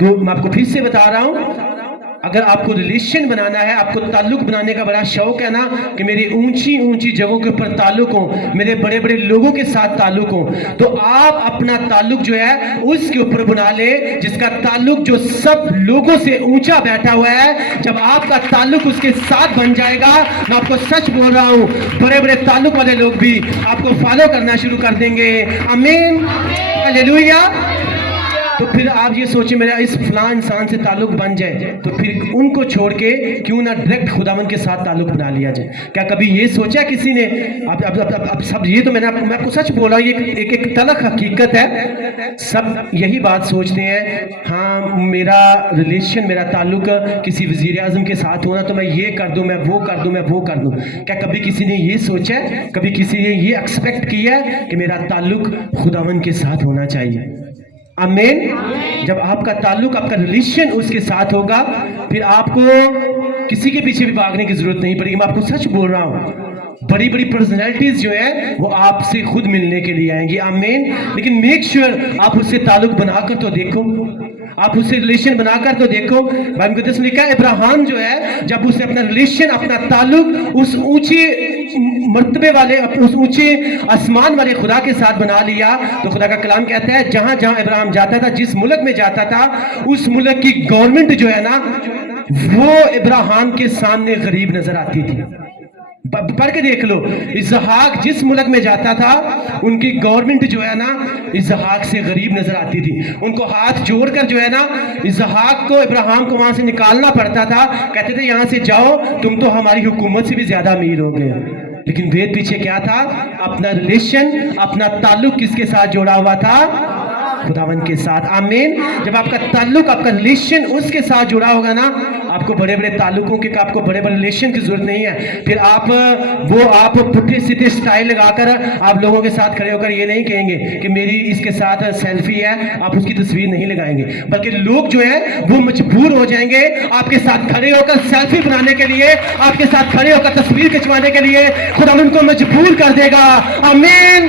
تو میں آپ کو پھر سے بتا رہا ہوں، اگر آپ کو ریلیشن بنانا ہے، آپ کو تعلق بنانے کا بڑا شوق ہے نا کہ میری اونچی اونچی جگہوں کے اوپر تعلق ہوں، میرے بڑے بڑے لوگوں کے ساتھ تعلق ہوں، تو آپ اپنا تعلق جو ہے اس کے اوپر بنا لیں جس کا تعلق جو سب لوگوں سے اونچا بیٹھا ہوا ہے۔ جب آپ کا تعلق اس کے ساتھ بن جائے گا، میں آپ کو سچ بول رہا ہوں، بڑے بڑے تعلق والے لوگ بھی آپ کو فالو کرنا شروع کر دیں گے۔ آمین، ہلیلویا۔ تو پھر آپ یہ سوچیں میرا اس فلاں انسان سے تعلق بن جائے، تو پھر ان کو چھوڑ کے کیوں نہ ڈائریکٹ خداوند کے ساتھ تعلق بنا لیا جائے۔ کیا کبھی یہ سوچا کسی نے؟ اب سب یہ تو میں آپ کو سچ بولا، یہ ایک تلخ حقیقت ہے، سب یہی بات سوچتے ہیں، ہاں میرا ریلیشن، میرا تعلق کسی وزیر اعظم کے ساتھ ہونا تو میں یہ کر دوں، میں وہ کر دوں، میں وہ کر دوں۔ کیا کبھی کسی نے یہ سوچا ہے، کبھی کسی نے یہ ایکسپیکٹ کیا ہے کہ میرا تعلق خداوند کے ساتھ ہونا چاہیے؟ آمین۔ جب آپ کا تعلق، آپ کا ریلیشن اس کے ساتھ ہوگا، پھر آپ کو کسی کے پیچھے بھی بھاگنے کی ضرورت نہیں پڑے گی۔ میں آپ کو سچ بول رہا ہوں، بڑی بڑی پرسنالٹیز جو ہیں وہ آپ سے خود ملنے کے لیے آئیں گی۔ آمین۔ لیکن میک شیور آپ اس سے تعلق بنا کر تو دیکھو، آپ اس سے ریلیشن بنا کر تو دیکھو۔ بائبل مقدس میں لکھا ہے ابراہیم جو ہے، جب اس نے اپنا ریلیشن، اپنا تعلق اس اونچے مرتبے والے، اس اونچے آسمان والے خدا کے ساتھ بنا لیا، تو خدا کا کلام کہتا ہے جہاں جہاں ابراہیم جاتا تھا، جس ملک میں جاتا تھا، اس ملک کی گورنمنٹ جو ہے نا وہ ابراہیم کے سامنے غریب نظر آتی تھی۔ پڑھ کے دیکھ لو، اسحاق جس ملک میں جاتا تھا ان کی گورنمنٹ جو ہے نا اسحاق سے غریب نظر آتی تھی۔ ان کو ہاتھ جوڑ کر جو ہے نا اسحاق کو، ابراہیم کو وہاں سے نکالنا پڑتا تھا، کہتے تھے یہاں سے جاؤ، تم تو ہماری حکومت سے بھی زیادہ امیر ہو گئے۔ لیکن وید پیچھے کیا تھا؟ اپنا ریلیشن، اپنا تعلق کس کے ساتھ جوڑا ہوا تھا؟ خداوند کے ساتھ۔ آمین۔ جب آپ کا تعلق، آپ کا ریلیشن اس کے ساتھ جڑا ہوگا نا، آپ کو بڑے بڑے تعلقوں کے، آپ کو بڑے بڑے ریلیشن کی ضرورت نہیں ہے۔ پھر آپ پٹھے سیدھے سٹائل لگا کر آپ لوگوں کے ساتھ کھڑے ہو کر یہ نہیں کہیں گے کہ میری اس کے ساتھ سیلفی ہے، آپ اس کی تصویر نہیں لگائیں گے، بلکہ لوگ جو ہے وہ مجبور ہو جائیں گے آپ کے ساتھ کھڑے ہو کر سیلفی بنانے کے لیے، آپ کے ساتھ کھڑے ہو کر تصویر کھنچوانے کے لیے۔ خدا ان کو مجبور کر دے گا۔ آمین،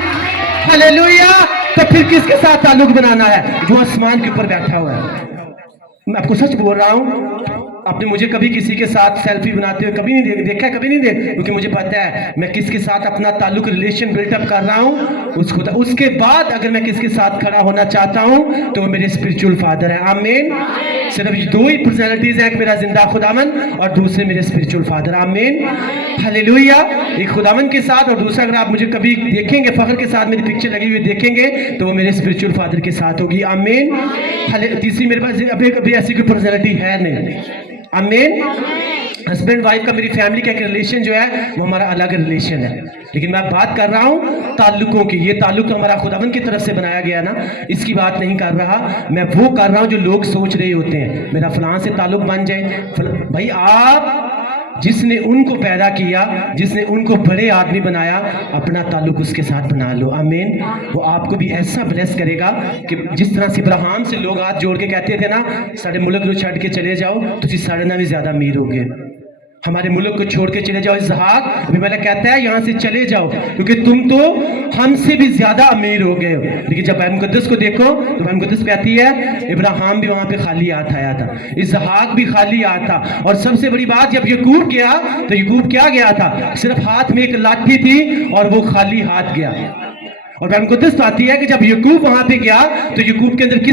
ہلیلویا۔ تو پھر کس کے ساتھ تعلق بنانا ہے؟ جو آسمان کے اوپر بیٹھا ہوا ہے۔ میں آپ کو سچ بول رہا ہوں، آپ نے مجھے کبھی کسی کے ساتھ سیلفی بناتے ہوئے کبھی نہیں دیکھا، کبھی نہیں دیکھا، کیونکہ مجھے پتا ہے میں کس کے ساتھ اپنا تعلق، ریلیشن بلٹ اپ کر رہا ہوں اس خدا۔ اس کے بعد اگر میں کس کے ساتھ کھڑا ہونا چاہتا ہوں تو وہ میرے اسپرچول فادر ہے۔ آمین۔ صرف دو ہی پرسنالٹیز ہیں، ایک میرا زندہ خداوند اور دوسرے میرے اسپرچول فادر۔ آمین، ہلیلویا۔ ایک خداوند کے ساتھ، اور دوسرا اگر آپ مجھے کبھی دیکھیں گے فخر کے ساتھ میری پکچر لگی ہوئی دیکھیں گے تو وہ میرے اسپرچول فادر کے ساتھ ہوگی۔ آمین۔ تیسری میرے پاس ابھی ایسی کوئی پرسنالٹی ہے نہیں۔ آمین۔ ہسبینڈ وائف کا، میری فیملی کا ایک ریلیشن جو ہے وہ ہمارا الگ ریلیشن ہے، لیکن میں بات کر رہا ہوں تعلقوں کی۔ یہ تعلق تو ہمارا خداوند کی طرف سے بنایا گیا نا، اس کی بات نہیں کر رہا میں، وہ کر رہا ہوں جو لوگ سوچ رہے ہوتے ہیں میرا فلاں سے تعلق بن جائے۔ بھائی آپ جس نے ان کو پیدا کیا، جس نے ان کو بڑے آدمی بنایا، اپنا تعلق اس کے ساتھ بنا لو۔ آمین۔ وہ آپ کو بھی ایسا بلیس کرے گا کہ جس طرح سے ابراہیم سے لوگ ہاتھ جوڑ کے کہتے تھے نا سارے ملک کو چھڑ کے چلے جاؤ تو اسی سارے نہ بھی زیادہ امیر ہو گئے، ہمارے ملک کو چھوڑ کے چلے جاؤ۔ اسحاق ابھی میں نے کہتا ہے یہاں سے چلے جاؤ کیونکہ تم تو ہم سے بھی زیادہ امیر ہو گئے ہو۔ لیکن جب بائبل مقدس کو دیکھو تو بائبل مقدس کہتی ہے ابراہیم بھی وہاں پہ خالی ہاتھ آیا تھا، اسحاق بھی خالی ہاتھ تھا، اور سب سے بڑی بات جب یعقوب گیا تو یعقوب کیا گیا تھا؟ صرف ہاتھ میں ایک لاٹھی تھی اور وہ خالی ہاتھ گیا۔ اور بائبل مقدس آتی ہے کہ جب یعقوب وہاں پہ گیا تو یعقوب کے اندر کس